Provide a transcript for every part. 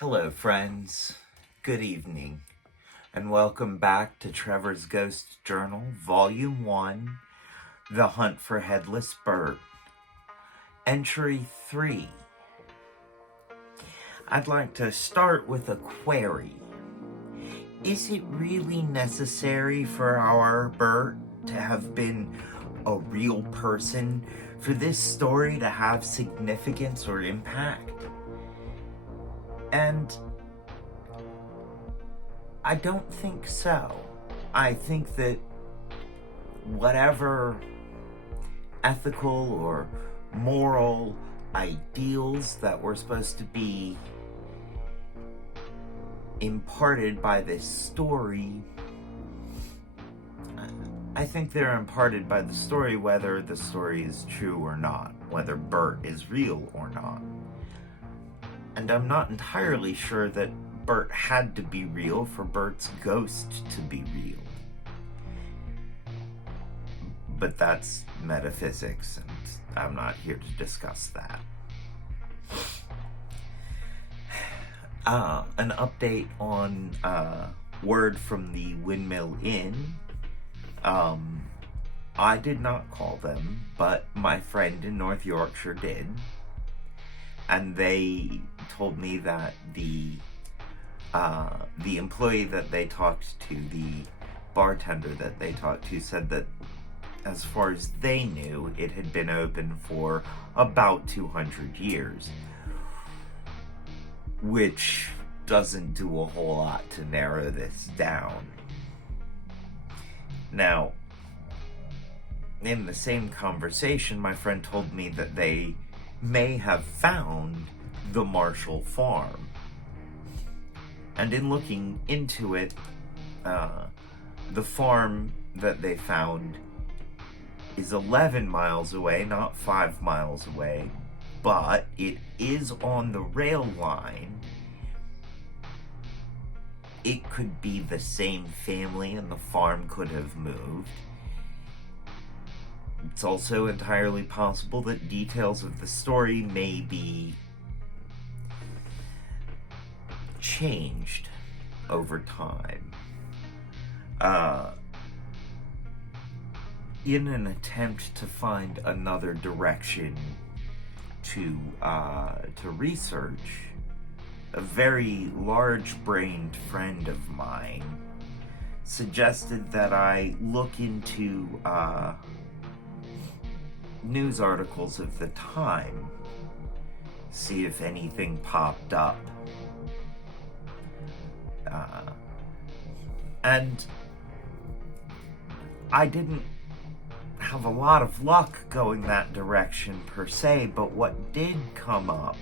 Hello, friends. Good evening, and welcome back to Trevor's Ghost Journal, Volume 1, The Hunt for Headless Bert, Entry 3. I'd like to start with a query. Is it really necessary for our Bert to have been a real person for this story to have significance or impact? And I don't think so. I think that whatever ethical or moral ideals that were supposed to be imparted by this story, I think they're imparted by the story whether the story is true or not, whether Bert is real or not. And I'm not entirely sure that Bert had to be real for Bert's ghost to be real. But that's metaphysics, and I'm not here to discuss that. An update on word from the Windmill Inn. I did not call them, but my friend in North Yorkshire did. And they told me that the employee that they talked to, the bartender that they talked to, said that as far as they knew, it had been open for about 200 years, which doesn't do a whole lot to narrow this down. Now, in the same conversation, my friend told me that they may have found the Marshall farm. And in looking into it, the farm that they found is 11 miles away, not 5 miles away, but it is on the rail line. It could be the same family and the farm could have moved. It's also entirely possible that details of the story may be changed over time. In an attempt to find another direction to research, a very large-brained friend of mine suggested that I look into news articles of the time, see if anything popped up. And I didn't have a lot of luck going that direction per se, but what did come up,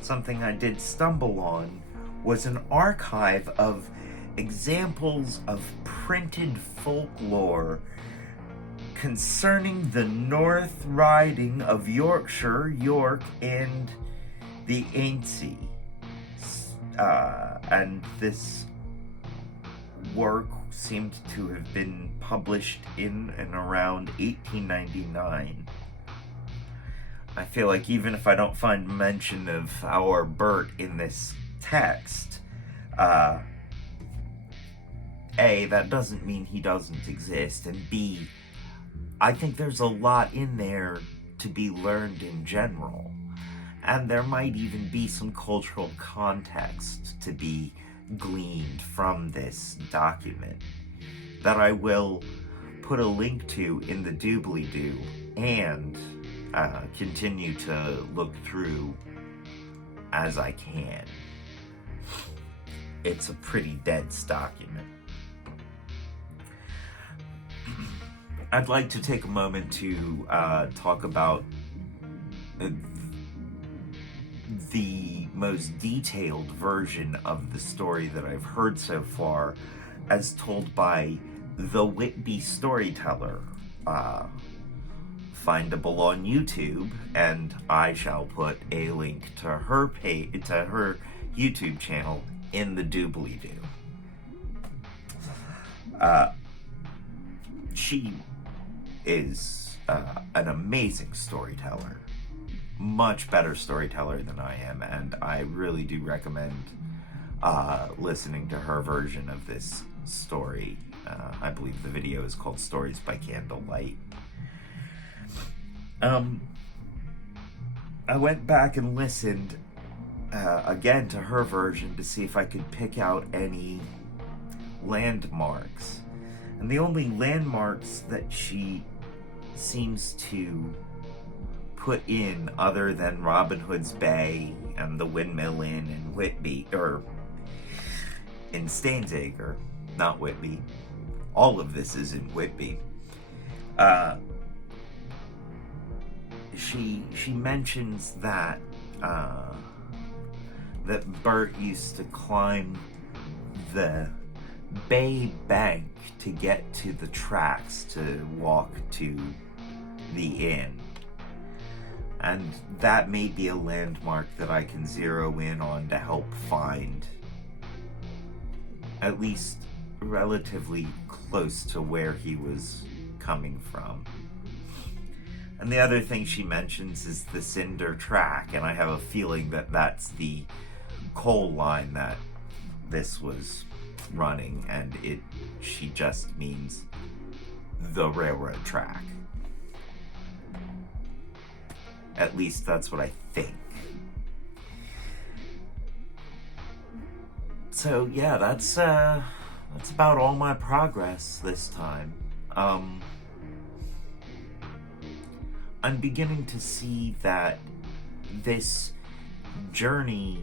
something I did stumble on, was an archive of examples of printed folklore concerning the North Riding of Yorkshire, York, and the Aintsey. And this work seemed to have been published in and around 1899. I feel like even if I don't find mention of our Bert in this text, A, that doesn't mean he doesn't exist, and B, I think there's a lot in there to be learned in general, and there might even be some cultural context to be gleaned from this document that I will put a link to in the doobly-doo and continue to look through as I can. It's a pretty dense document. I'd like to take a moment to talk about the most detailed version of the story that I've heard so far, as told by the Whitby Storyteller, findable on YouTube, and I shall put a link to her YouTube channel in the doobly-doo. She is an amazing storyteller. much better storyteller than I am, and I really do recommend listening to her version of this story. I believe the video is called Stories by Candlelight. I went back and listened again to her version to see if I could pick out any landmarks. And the only landmarks that she seems to put in, other than Robin Hood's Bay and the Windmill Inn in Whitby, or in Stainsacre, not Whitby. All of this is in Whitby. She mentions that that Bert used to climb the bay bank to get to the tracks to walk to the inn. And that may be a landmark that I can zero in on to help find at least relatively close to where he was coming from. And the other thing she mentions is the cinder track, and I have a feeling that that's the coal line that this was running, and she just means the railroad track. At least that's what I think. So yeah, that's about all my progress this time. I'm beginning to see that this journey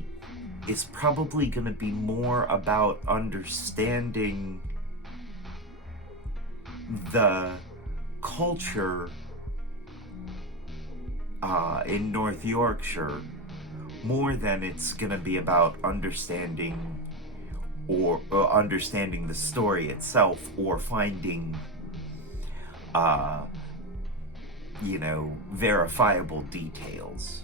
is probably going to be more about understanding the culture in North Yorkshire more than it's going to be about understanding or understanding the story itself, or finding verifiable details.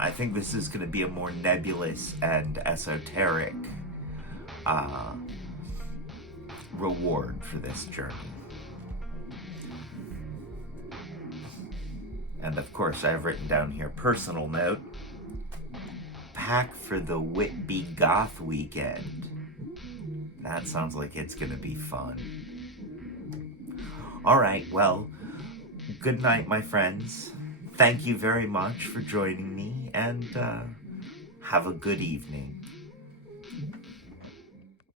I think this is going to be a more nebulous and esoteric reward for this journey. And of course, I've written down here, personal note, pack for the Whitby Goth weekend. That sounds like it's going to be fun. Alright, well, good night, my friends. Thank you very much for joining me, and have a good evening.